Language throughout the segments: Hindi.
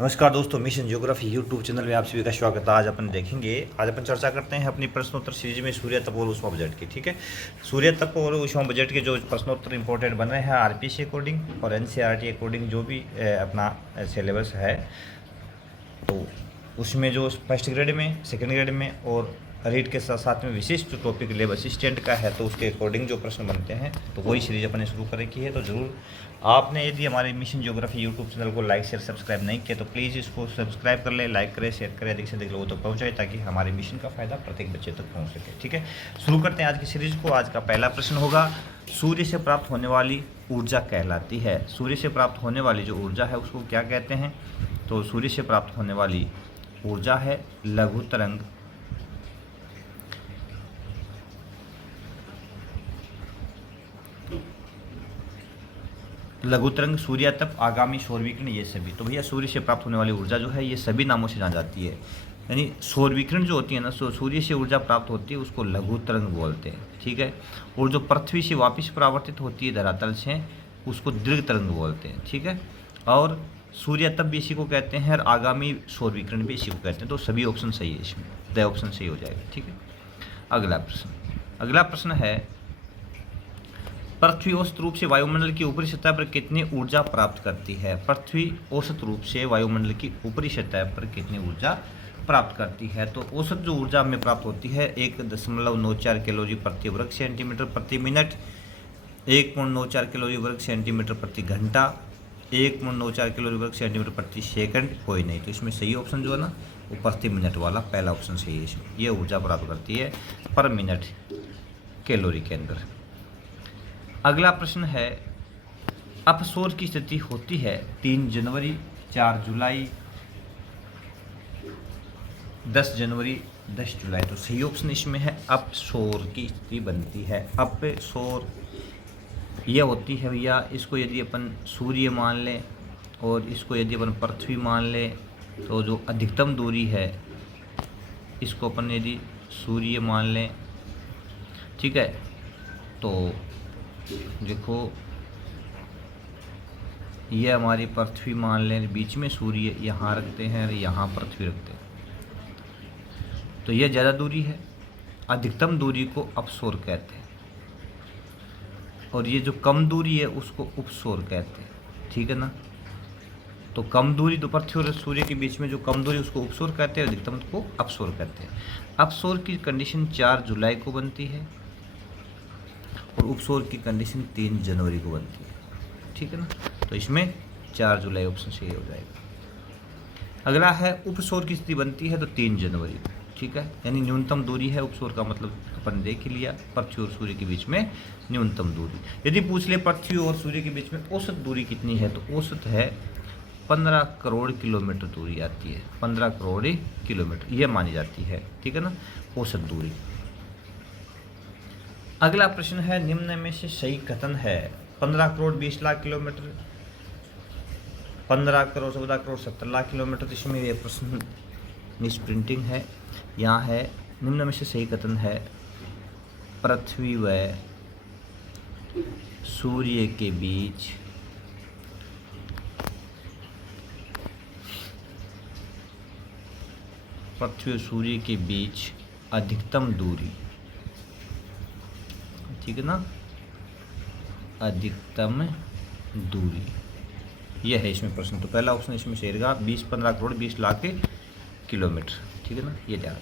नमस्कार दोस्तों, मिशन ज्योग्राफी यूट्यूब चैनल में आप सभी का स्वागत है। आज अपन चर्चा करते हैं अपनी प्रश्नोत्तर सीरीज में सूर्य तप और ऊष्मा बजट की। ठीक है, सूर्य तप और ऊष्मा बजट के जो प्रश्नोत्तर इंपॉर्टेंट बन रहे हैं आरपीसी अकॉर्डिंग और एनसीईआरटी अकॉर्डिंग जो भी अपना सिलेबस है, तो उसमें जो फर्स्ट ग्रेड में, सेकेंड ग्रेड में और रीड के साथ साथ में विशिष्ट टॉपिक लेब असिस्टेंट का है, तो उसके अकॉर्डिंग जो प्रश्न बनते हैं तो वही सीरीज अपने शुरू कर रखी है। तो ज़रूर आपने यदि हमारे मिशन ज्योग्राफी यूट्यूब चैनल को लाइक शेयर सब्सक्राइब नहीं किया तो प्लीज़ इसको सब्सक्राइब कर ले, लाइक करें, शेयर करें, अधिक से अधिक लोगों तक पहुँचाए ताकि हमारे मिशन का फायदा प्रत्येक बच्चे तक पहुँच सके। ठीक है, शुरू करते हैं आज की सीरीज को। आज का पहला प्रश्न होगा, सूर्य से प्राप्त होने वाली ऊर्जा कहलाती है। सूर्य से प्राप्त होने वाली जो ऊर्जा है उसको क्या कहते हैं? तो सूर्य से प्राप्त होने वाली ऊर्जा है लघु तरंग। लघु तरंग, सूर्य तप, आगामी सौर विकिरण, ये सभी। तो भैया सूर्य से प्राप्त होने वाली ऊर्जा जो है ये सभी नामों से जानी जाती है। यानी सौर विकिरण जो होती है ना, सूर्य से ऊर्जा प्राप्त होती है उसको लघु तरंग बोलते हैं। ठीक है, और जो पृथ्वी से वापस परावर्तित होती है धरातल से उसको दीर्घ तरंग बोलते हैं। ठीक है, और सूर्य तप भी इसी को कहते हैं और आगामी सौर विकिरण भी इसी को कहते हैं। तो सभी ऑप्शन सही है, इसमें द ऑप्शन सही हो जाएगा। ठीक है, अगला प्रश्न है, पृथ्वी औसत रूप से वायुमंडल की ऊपरी सतह पर कितनी ऊर्जा प्राप्त करती है? पृथ्वी औसत रूप से वायुमंडल की ऊपरी सतह पर कितनी ऊर्जा प्राप्त करती है? तो औसत जो ऊर्जा हमें प्राप्त होती है 1.94 कैलोरी प्रति वर्ग सेंटीमीटर प्रति मिनट, 1.94 कैलोरी वर्ग सेंटीमीटर प्रति घंटा, 1.94 कैलोरी वर्ग सेंटीमीटर प्रति सेकंड। कोई नहीं, तो इसमें सही ऑप्शन जो है ना वो प्रति मिनट वाला पहला ऑप्शन सही है। इसमें ये ऊर्जा प्राप्त करती है पर मिनट कैलोरी के अंदर। अगला प्रश्न है, अपसौर की स्थिति होती है 3 जनवरी, 4 जुलाई, 10 जनवरी, 10 जुलाई। तो सही ऑप्शन इसमें है अपसौर की स्थिति बनती है। अपसौर यह होती है भैया, इसको यदि अपन सूर्य मान लें और इसको यदि अपन पृथ्वी मान लें तो जो अधिकतम दूरी है इसको अपन यदि सूर्य मान लें, ठीक है, तो देखो ये हमारी पृथ्वी मान लें, बीच में सूर्य यहाँ रखते हैं और यहाँ पृथ्वी रखते हैं, तो ये ज़्यादा दूरी है, अधिकतम दूरी को अपसौर कहते हैं, और ये जो कम दूरी है उसको उपसौर कहते हैं। ठीक है ना, तो कम दूरी तो पृथ्वी और सूर्य के बीच में जो कम दूरी उसको उपसौर कहते हैं, अधिकतम को अपसौर कहते हैं। अपसौर की कंडीशन 4 जुलाई को बनती है और उपसौर की कंडीशन 3 जनवरी को बनती है। ठीक है ना, तो इसमें 4 जुलाई ऑप्शन सही हो जाएगा। अगला है, उपसौर की स्थिति बनती है तो 3 जनवरी को। ठीक है, यानी न्यूनतम दूरी है उपसौर का मतलब अपन देख ही लिया, पृथ्वी और सूर्य के बीच में न्यूनतम दूरी। यदि पूछ ले पृथ्वी और सूर्य के बीच में औसत दूरी कितनी है, तो औसत है 15 करोड़ किलोमीटर दूरी आती है। 15 करोड़ किलोमीटर यह मानी जाती है। ठीक है ना, औसत दूरी। अगला प्रश्न है, निम्न में से सही कथन है? 15 करोड़ 20 लाख किलोमीटर, 15 करोड़ 14 करोड़ 70 लाख किलोमीटर। तो इसमें यह प्रश्न मिसप्रिंटिंग है। यहाँ है, निम्न में से सही कथन है, पृथ्वी व सूर्य के बीच पृथ्वी और सूर्य के बीच अधिकतम दूरी, ठीक है ना, अधिकतम दूरी यह है इसमें प्रश्न। तो पहला ऑप्शन इसमें सही रहेगा, 15 करोड़ 20 लाख किलोमीटर। ठीक है ना, ये ध्यान।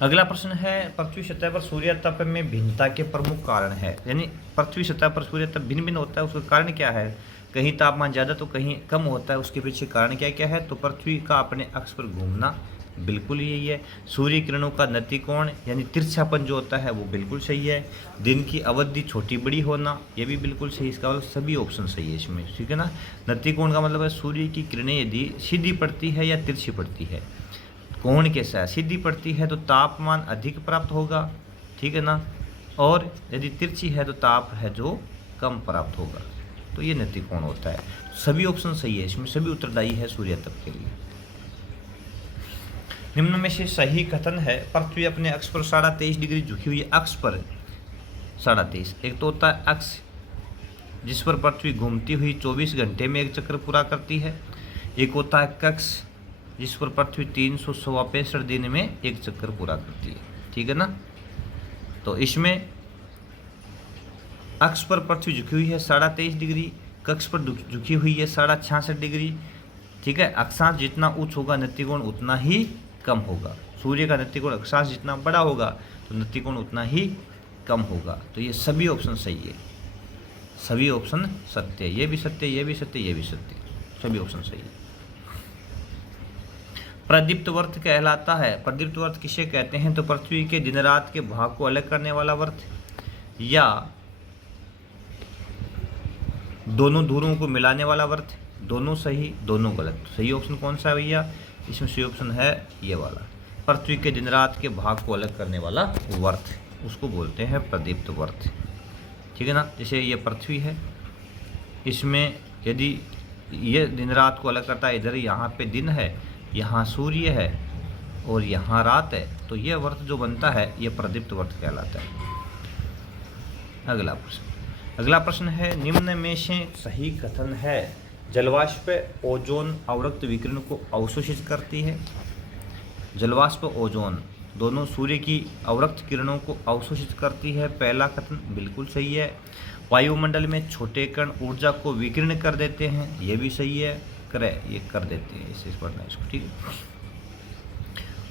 अगला प्रश्न है, पृथ्वी सतह पर सूर्य तप में भिन्नता के प्रमुख कारण है। यानी पृथ्वी सतह पर सूर्य तप भिन्न भिन्न होता है, उसका कारण क्या है? कहीं तापमान ज़्यादा तो कहीं कम होता है, उसके पीछे कारण क्या क्या है? तो पृथ्वी का अपने अक्ष पर घूमना बिल्कुल यही है। सूर्य किरणों का नतिकोण यानी तिरछापन जो होता है वो बिल्कुल सही है। दिन की अवधि छोटी बड़ी होना ये भी बिल्कुल सही। इसका मतलब सभी ऑप्शन सही है इसमें। ठीक है ना, नतिकोण का मतलब है सूर्य की किरणें यदि सीधी पड़ती है या तिरछी पड़ती है। कोण कैसा है? सीधी पड़ती है तो तापमान अधिक प्राप्त होगा, ठीक है ना, और यदि तिरछी है तो ताप है जो कम प्राप्त होगा। तो ये नतिकोण होता है। सभी ऑप्शन सही है इसमें, सभी उत्तरदायी है सूर्य तप के लिए। निम्न में से सही कथन है, पृथ्वी अपने अक्ष पर 23.5 डिग्री झुकी हुई है। अक्ष पर 23.5, एक तो होता है अक्ष जिस पर पृथ्वी घूमती हुई 24 घंटे में एक चक्कर पूरा करती है। एक होता है कक्ष, जिस पर पृथ्वी 365 दिन में एक चक्कर पूरा करती है। ठीक है ना। तो इसमें अक्ष पर पृथ्वी झुकी हुई है 23.5 डिग्री, कक्ष पर झुकी हुई है 66.5 डिग्री। ठीक है। अक्षांश जितना उच्च होगा नतिकोण उतना ही कम होगा। सूर्य का नतिकोण अक्षांश जितना बड़ा होगा तो नतिकोण उतना ही कम होगा। तो ये सभी ऑप्शन सही है, सभी ऑप्शन सत्य है। ये भी सत्य, ये भी सत्य, ये भी सत्य, सभी ऑप्शन सही है। प्रदीप्त वर्त कहलाता है। प्रदीप्त वर्त किसे कहते हैं? तो पृथ्वी के दिन रात के भाग को अलग करने वाला वर्त, या दोनों ध्रुवों को मिलाने वाला वर्त। दोनों सही, दोनों गलत। सही ऑप्शन कौन सा है भैया? इसमें सही ऑप्शन है ये वाला। पृथ्वी के दिन रात के भाग को अलग करने वाला वर्त, उसको बोलते हैं प्रदीप्त वर्त। ठीक है ना। जैसे ये पृथ्वी है, इसमें यदि ये दिन रात को अलग करता है, इधर यहाँ पे दिन है, यहाँ सूर्य है और यहाँ रात है, तो यह वर्त जो बनता है ये प्रदीप्त वर्त कहलाता है। अगला प्रश्न है, निम्न में से सही कथन है? जलवाष्प ओजोन अवरक्त विकिरण को अवशोषित करती है। जलवाष्प ओजोन दोनों सूर्य की अवरक्त किरणों को अवशोषित करती है। पहला कथन बिल्कुल सही है। वायुमंडल में छोटे कण ऊर्जा को विकीर्ण कर देते हैं, यह भी सही है। ये कर देते हैं, इसे पढ़ना इसको। ठीक है।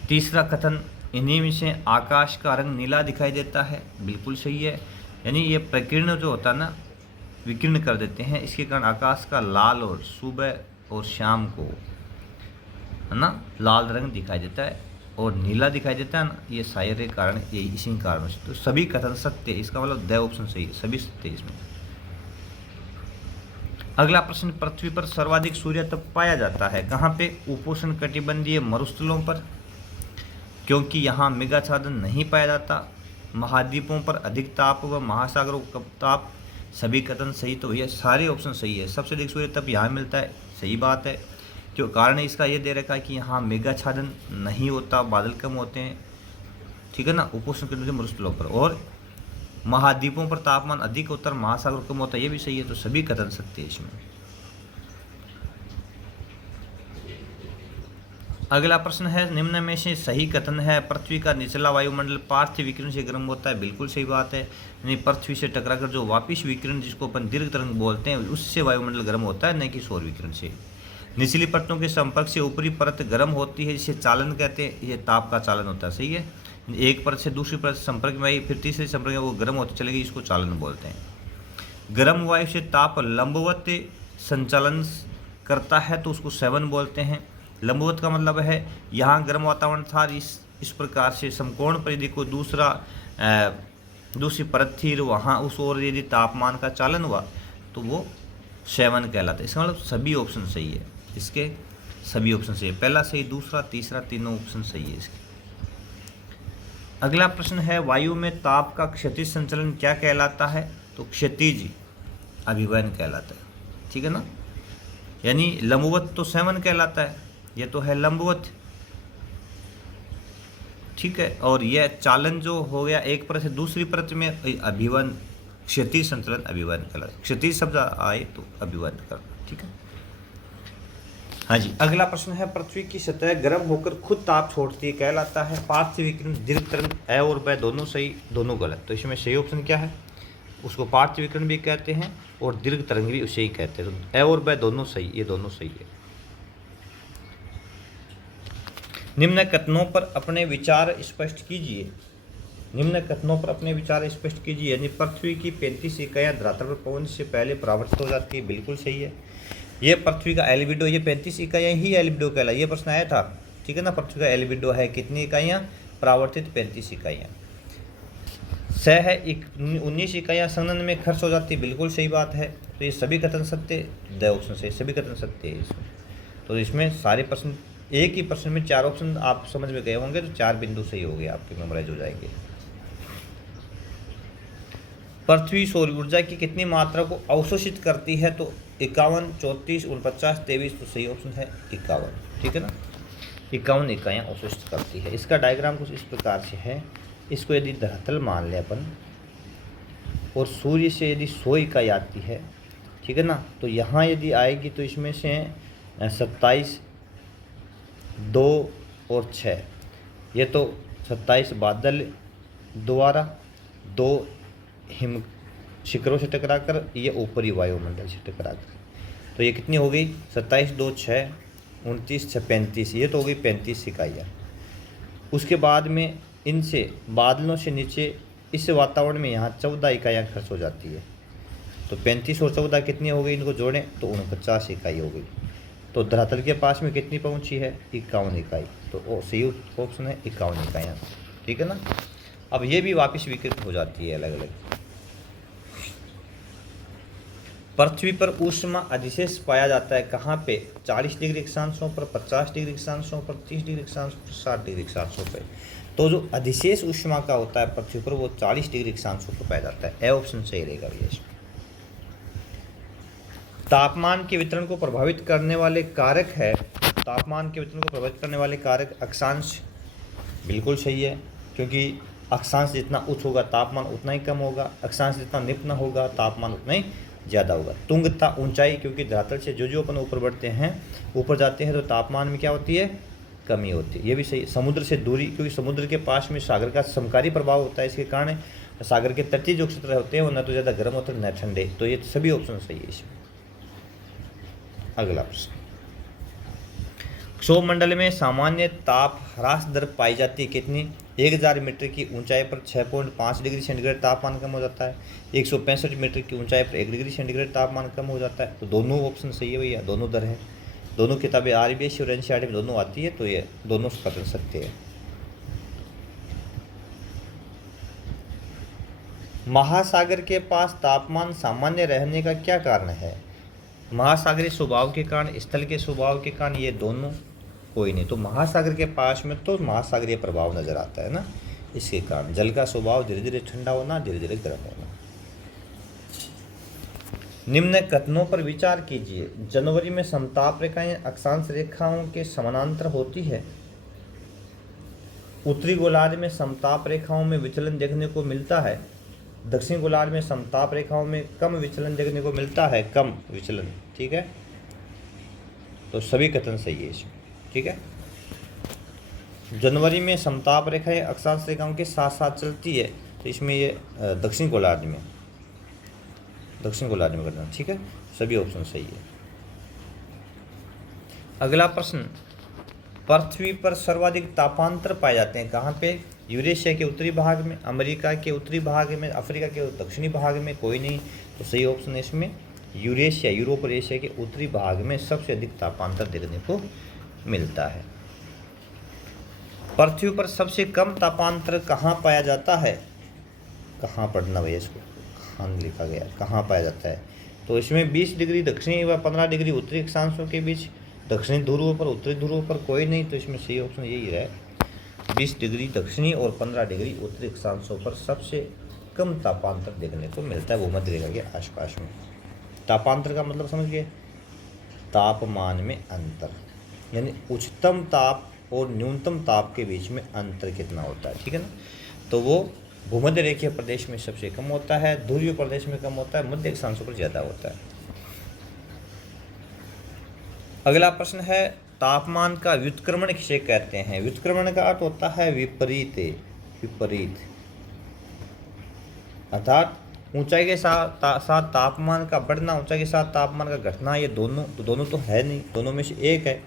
तीसरा कथन, इन्हीं में से आकाश का रंग नीला दिखाई देता है, बिल्कुल सही है। यानी ये प्रकीर्ण जो होता है ना, विकीर्ण कर देते हैं, इसके कारण आकाश का लाल और सुबह और शाम को, है ना, लाल रंग दिखाई देता है और नीला दिखाई देता है ना, ये शायर के कारण, ये इसी कारण से। तो सभी कथन सत्य, इसका मतलब द ऑप्शन सही है, सभी सत्य इसमें। अगला प्रश्न, पृथ्वी पर सर्वाधिक सूर्य तप पाया जाता है कहाँ पे? उपोष्ण कटिबंधीय मरुस्थलों पर, क्योंकि यहाँ मेघाच्छादन नहीं पाया जाता। महाद्वीपों पर अधिक ताप व महासागरों का ताप, सभी कथन सही। तो भैया सारे ऑप्शन सही है। सबसे अधिक सूर्य तप यहाँ मिलता है, सही बात है। जो कारण इसका ये दे रखा है कि यहाँ मेघाच्छादन नहीं होता, बादल कम होते हैं। ठीक है ना। उपोष्ण कटिबंधीय मरुस्थलों पर, और महाद्वीपों पर तापमान अधिक होता है, महासागर कम होता है, ये भी सही है। तो सभी कथन सत्य है इसमें। अगला प्रश्न है, निम्न में से सही कथन है? पृथ्वी का निचला वायुमंडल पार्थिव विकिरण से गर्म होता है, बिल्कुल सही बात है। यानी पृथ्वी से टकराकर जो वापिस विकिरण, जिसको अपन दीर्घ तरंग बोलते हैं, उससे वायुमंडल गर्म होता है, न कि सौर विकिरण से। निचली परतों के संपर्क से ऊपरी परत गर्म होती है, जिसे चालन कहते हैं। ये ताप का चालन होता है, सही है। एक परत से दूसरी परत संपर्क में आई, फिर तीसरे संपर्क में वो गर्म होती चलेगी, इसको चालन बोलते हैं। गर्म वायु से ताप लंबवत संचालन करता है, तो उसको सेवन बोलते हैं। लंबवत का मतलब है यहाँ गर्म वातावरण था, इस प्रकार से समकोण परिधि को दूसरी परत थी, वहाँ उस ओर यदि तापमान का चालन हुआ तो वो सेवन कहलाता है। इसका मतलब सभी ऑप्शन सही है, इसके सभी ऑप्शन सही है। पहला सही, दूसरा, तीसरा, तीनों ऑप्शन सही है इसके। अगला प्रश्न है, वायु में ताप का क्षैतिज संचलन क्या कहलाता है? तो क्षैतिज अभिवयन कहलाता है। ठीक है ना। यानी लंबवत तो सेवन कहलाता है, ये तो है लंबवत। ठीक है। और यह चालन जो हो गया एक परत से दूसरी परत में, अभिवयन, क्षैतिज संचलन अभिवयन कहलाता है। क्षैतिज शब्द आए तो अभिवयन करना। ठीक है। हाँ जी। अगला प्रश्न है, पृथ्वी की सतह गर्म होकर खुद ताप छोड़ती है, कहलाता है? पार्थिव विकिरण, दीर्घ तरंग, ए और ब दोनों सही, दोनों गलत। तो इसमें सही ऑप्शन क्या है? उसको पार्थिव विकिरण भी कहते हैं और दीर्घ तरंग भी उसे ही कहते हैं। तो ए और ब दोनों सही, ये दोनों सही है। निम्न कथनों पर अपने विचार स्पष्ट कीजिए। निम्न कथनों पर अपने विचार स्पष्ट कीजिए। यानी पृथ्वी की 35 इकाइयाँ धरातल पर पहुँचने से पहले परावर्तित हो जाती है, बिल्कुल सही है। ये पृथ्वी का एल्बिडो, ये 35 इकाइयाँ ही एल्बिडो कहला, ये प्रश्न आया था। ठीक है ना। पृथ्वी का एल्बिडो है कितनी इकाइयाँ? परावर्तित 35 इकाइयाँ। सह है 19 इकाइयाँ संघनन में खर्च हो जाती है, बिल्कुल सही बात है। तो ये सभी कथन सत्य, द ऑप्शन से सभी कथन सत्य है इसमें। तो इसमें सारे प्रश्न, एक ही प्रश्न में 4 ऑप्शन आप समझ में गए होंगे, तो 4 बिंदु सही हो गए, आपके मेमोराइज हो जाएंगे। पृथ्वी सौर ऊर्जा की कितनी मात्रा को अवशोषित करती है? तो 51, 34, 49, 23। तो सही ऑप्शन है 51। ठीक है ना। 51 इकाइयाँ अवशोषित करती है। इसका डायग्राम कुछ इस प्रकार से है। इसको यदि धरातल मान लें अपन, और सूर्य से यदि 100 इकाई आती है, ठीक है ना। तो यहाँ यदि आएगी तो इसमें से 27, 2 और 6, ये तो 27 बादल द्वारा, 2 हिम शिखरों से टकराकर, ये ऊपरी वायुमंडल से टकराकर, तो ये कितनी हो गई 27, 2, 6, 29, 6, 35, ये तो हो गई 35 इकाइयाँ। उसके बाद में इनसे बादलों से नीचे इस वातावरण में यहाँ 14 इकाइयाँ खर्च हो जाती है। तो 35 और 14 कितनी हो गई, इनको जोड़ें तो 49 इकाई हो गई। तो धरातल के पास में कितनी पहुँची है 51 इकाई। तो सही ऑप्शन है 51 इकाइयाँ, ठीक है ना। अब ये भी वापस विकृत हो जाती है अलग अलग। पृथ्वी पर ऊष्मा अधिशेष पाया जाता है कहाँ पे, 40 डिग्री अक्षांशों पर, 50 डिग्री अक्षांशों पर, 30 डिग्री अक्षांशों पर, 60 डिग्री अक्षांशों पर। तो जो अधिशेष ऊष्मा का होता है पृथ्वी पर वो 40 डिग्री अक्षांशों पर पाया जाता है। ए ऑप्शन सही रहेगा भैया इसमें। तापमान के वितरण को प्रभावित करने वाले कारक है, तापमान के वितरण को प्रभावित करने वाले कारक अक्षांश, बिल्कुल सही है, क्योंकि अक्षांश जितना उच्च होगा तापमान उतना ही कम होगा, अक्षांश जितना निम्न होगा तापमान उतना ही ज़्यादा होगा। तुंगता ऊंचाई, क्योंकि धरातल से जो अपन ऊपर बढ़ते हैं, ऊपर जाते हैं तो तापमान में क्या होती है, कमी होती है, ये भी सही। समुद्र से दूरी, क्योंकि समुद्र के पास में सागर का समकारी प्रभाव होता है, इसके कारण सागर के तटीय जो क्षेत्र होते हैं वो न तो ज़्यादा गर्म होते हैं न ठंडे। तो ये सभी ऑप्शन सही है इसमें। अगला प्रश्न, क्षोभमंडल में सामान्य ताप ह्रास दर पाई जाती है कितनी, 1000 मीटर की ऊंचाई पर 6.5 डिग्री सेंटीग्रेड तापमान कम हो जाता है, 165 मीटर की ऊंचाई पर 1 डिग्री सेंटीग्रेड तापमान कम हो जाता है। तो दोनों ऑप्शन सही है भैया, दोनों दर है, दोनों किताबें RBSE और NCERT में दोनों आती है, तो ये दोनों कर सकते हैं। महासागर के पास तापमान सामान्य रहने का क्या कारण है, महासागरीय स्वभाव के कारण, स्थल के स्वभाव के कारण, ये दोनों कोई नहीं। तो महासागर के पास में तो महासागरीय प्रभाव नजर आता है ना, इसके कारण जल का स्वभाव धीरे धीरे ठंडा होना, धीरे धीरे गर्म होना। निम्न कथनों पर विचार कीजिए। जनवरी में समताप रेखाएं अक्षांश रेखाओं के समानांतर होती है। उत्तरी गोलार्ध में समताप रेखाओं में विचलन देखने को मिलता है। दक्षिणी गोलार्ध में समताप रेखाओं में कम विचलन देखने को मिलता है, कम विचलन, ठीक है। तो सभी कथन सही है इसमें, ठीक है। जनवरी में समताप रेखाएं अक्षांश रेखाओं के साथ साथ चलती है, तो इसमें ये दक्षिण गोलार्ध में करना, ठीक है। सभी ऑप्शन सही है। अगला प्रश्न, पृथ्वी पर सर्वाधिक तापांतर पाए जाते हैं कहाँ पे, यूरेशिया के उत्तरी भाग में, अमेरिका के उत्तरी भाग में, अफ्रीका के दक्षिणी भाग में, कोई नहीं। तो सही ऑप्शन है इसमें यूरेशिया, यूरोप और एशिया के उत्तरी भाग में सबसे अधिक तापांतर देखने को मिलता है। पृथ्वी पर सबसे कम तापांतर कहाँ पाया जाता है, कहाँ पढ़ना भैया इसको, कहाँ लिखा गया, कहाँ पाया जाता है। तो इसमें 20 डिग्री दक्षिणी व 15 डिग्री उत्तरी अक्षांशों के बीच, दक्षिणी ध्रुवों पर, उत्तरी ध्रुवों पर, कोई नहीं। तो इसमें सही ऑप्शन यही है, 20 डिग्री दक्षिणी और 15 डिग्री उत्तरी अक्षांशों पर सबसे कम तापांतर देखने को मिलता है भूमध्य रेखा के आसपास में। तापांतर का मतलब समझ गए, तापमान में अंतर, यानी उच्चतम ताप और न्यूनतम ताप के बीच में अंतर कितना होता है, ठीक है ना। तो वो भूमध्य रेखीय प्रदेश में सबसे कम होता है, ध्रुवीय प्रदेश में कम होता है, मध्य अक्षांशों पर ज़्यादा होता है। अगला प्रश्न है, तापमान का व्युत्क्रमण किसे कहते हैं। व्युत्क्रमण का अर्थ होता है विपरीत, विपरीत, अर्थात ऊंचाई के साथ तापमान का बढ़ना, ऊंचाई के साथ तापमान का घटना, ये दोनों तो है नहीं, दोनों में से एक है,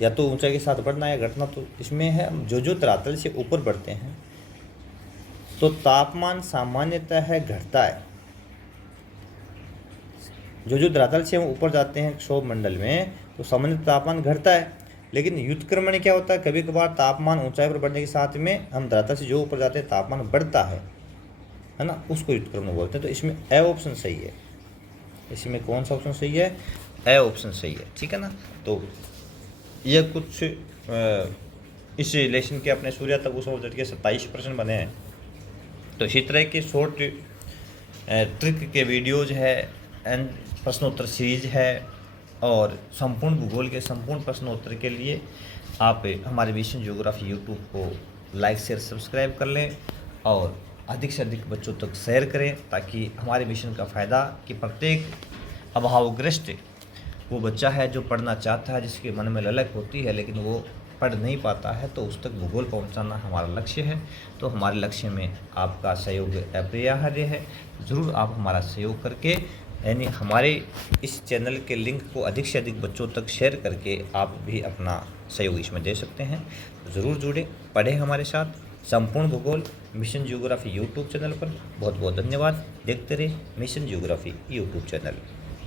या तो ऊंचाई के साथ बढ़ना या घटना। तो इसमें है जो धरातल से ऊपर बढ़ते हैं तो तापमान सामान्यतः है घटता है, जो धरातल से हम ऊपर जाते हैं क्षोभ मंडल में तो सामान्य तापमान घटता है। लेकिन व्युत्क्रमण क्या होता है, कभी कभार तापमान ऊंचाई पर बढ़ने के साथ में हम धरातल से जो ऊपर जाते हैं तापमान बढ़ता है ना, उसको व्युत्क्रमण बोलते हैं। तो इसमें ए ऑप्शन सही है, इसमें कौन सा ऑप्शन सही है, ए ऑप्शन सही है, ठीक है ना। तो ये कुछ इस लेसन के अपने सूर्य तक उस सब्जेक्ट के 27 प्रश्न बने हैं। तो इसी तरह के शॉर्ट ट्रिक के वीडियोज है एंड प्रश्नोत्तर सीरीज है, और संपूर्ण भूगोल के संपूर्ण प्रश्नोत्तर के लिए आप हमारे विषय ज्योग्राफी यूट्यूब को लाइक शेयर सब्सक्राइब कर लें, और अधिक से अधिक बच्चों तक शेयर करें, ताकि हमारे मिशन का फ़ायदा कि प्रत्येक अभावग्रस्त वो बच्चा है जो पढ़ना चाहता है, जिसके मन में ललक होती है लेकिन वो पढ़ नहीं पाता है, तो उस तक भूगोल पहुंचाना हमारा लक्ष्य है। तो हमारे लक्ष्य में आपका सहयोग अपरिहार्य है। ज़रूर आप हमारा सहयोग करके, यानी हमारे इस चैनल के लिंक को अधिक से अधिक बच्चों तक शेयर करके आप भी अपना सहयोग इसमें दे सकते हैं। ज़रूर जुड़े, पढ़ें हमारे साथ। संपूर्ण भूगोल मिशन जियोग्राफी यूट्यूब चैनल पर। बहुत बहुत धन्यवाद। देखते रहे मिशन जियोग्राफी यूट्यूब चैनल।